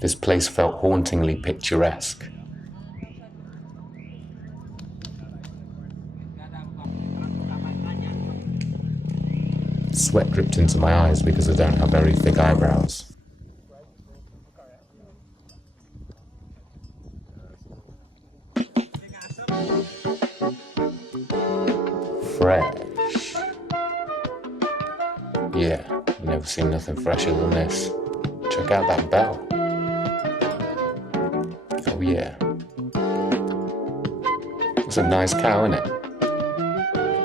This place felt hauntingly picturesque. Sweat dripped into my eyes because I don't have very thick eyebrows. Fresh. Yeah, I've never seen nothing fresher than this. Check out that bell. Oh yeah. It's a nice cow, isn't it?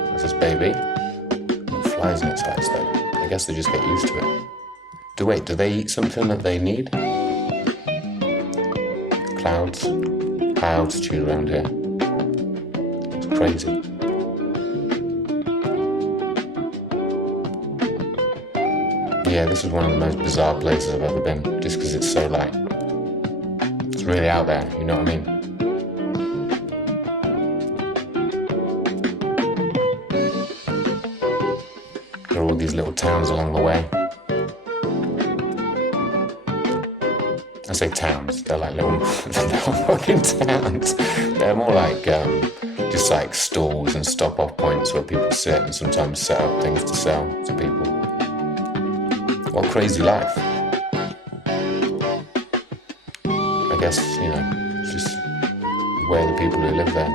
What's this baby? Flies in its eyes though. I guess they just get used to it. Do they eat something that they need? Clouds chew around here. It's crazy. Yeah, this is one of the most bizarre places I've ever been, just because it's so like, it's really out there, you know what I mean? There are all these little towns along the way. I say towns, they're like little fucking towns. They're more like just like stalls and stop-off points where people sit and sometimes set up things to sell to people. What a crazy life. I guess, you know, it's just the way the people who live there.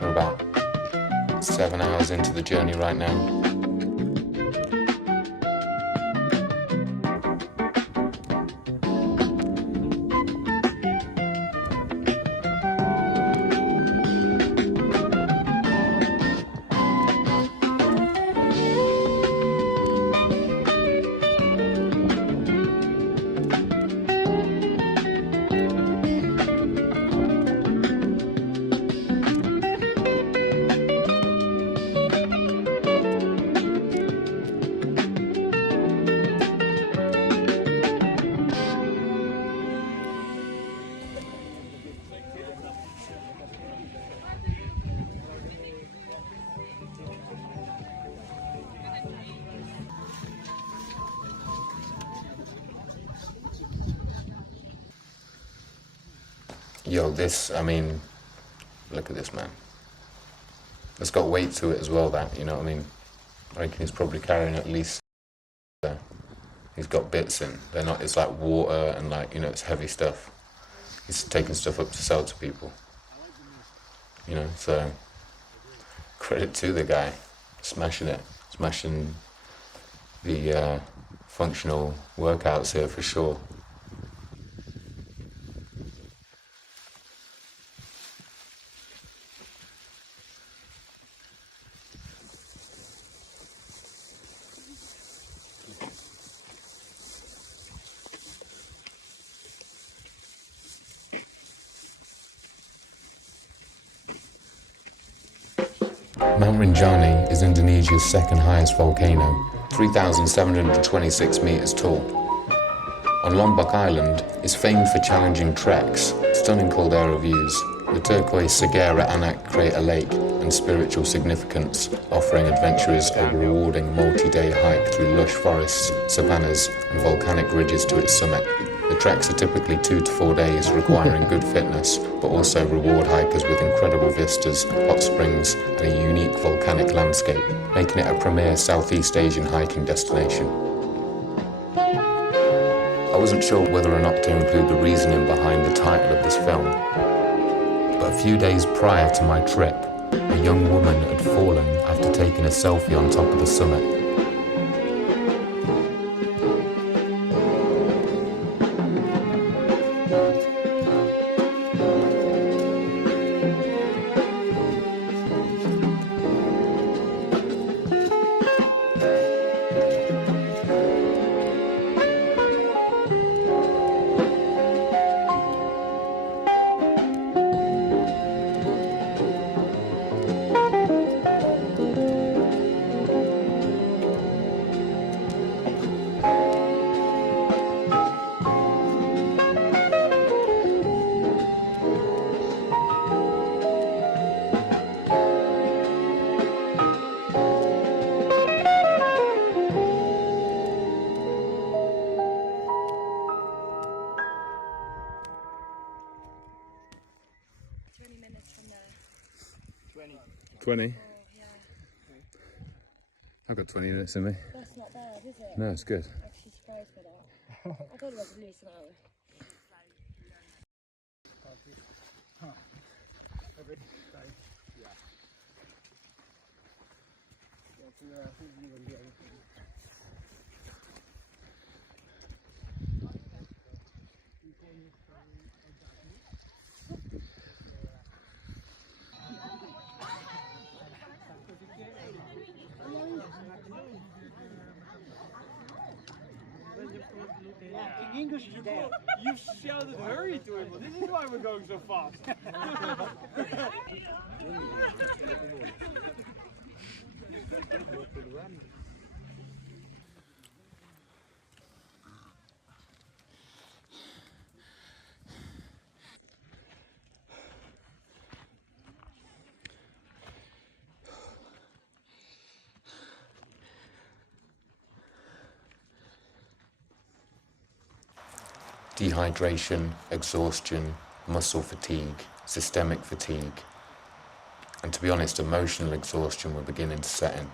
We're about 7 hours into the journey right now. Yo, this, I mean, look at this, man. It's got weight to it as well, that, you know what I mean? I reckon he's probably carrying at least, he's got bits in. They're not, it's like water and like, you know, it's heavy stuff. He's taking stuff up to sell to people. You know, so credit to the guy, smashing the functional workouts here for sure. Mount Rinjani is Indonesia's second highest volcano, 3,726 meters tall. On Lombok Island, it's famed for challenging treks, stunning caldera views, the turquoise Segera Anak crater lake, and spiritual significance, offering adventurers a rewarding multi-day hike through lush forests, savannas, and volcanic ridges to its summit. The treks are typically 2 to 4 days, requiring good fitness, but also reward hikers with incredible vistas, hot springs, and a unique volcanic landscape, making it a premier Southeast Asian hiking destination. I wasn't sure whether or not to include the reasoning behind the title of this film, but a few days prior to my trip, a young woman had fallen after taking a selfie on top of the summit. 20. Yeah. I've got 20 minutes in me. That's not bad, is it? No, it's good. I'm actually surprised by that. I thought it was at least an hour. English is there. You shouted hurry to him. This is why we're going so fast. Dehydration, exhaustion, muscle fatigue, systemic fatigue, and to be honest, emotional exhaustion were beginning to set in.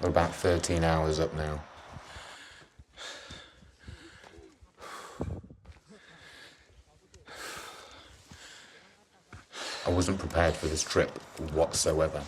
We're about 13 hours up now. I wasn't prepared for this trip whatsoever.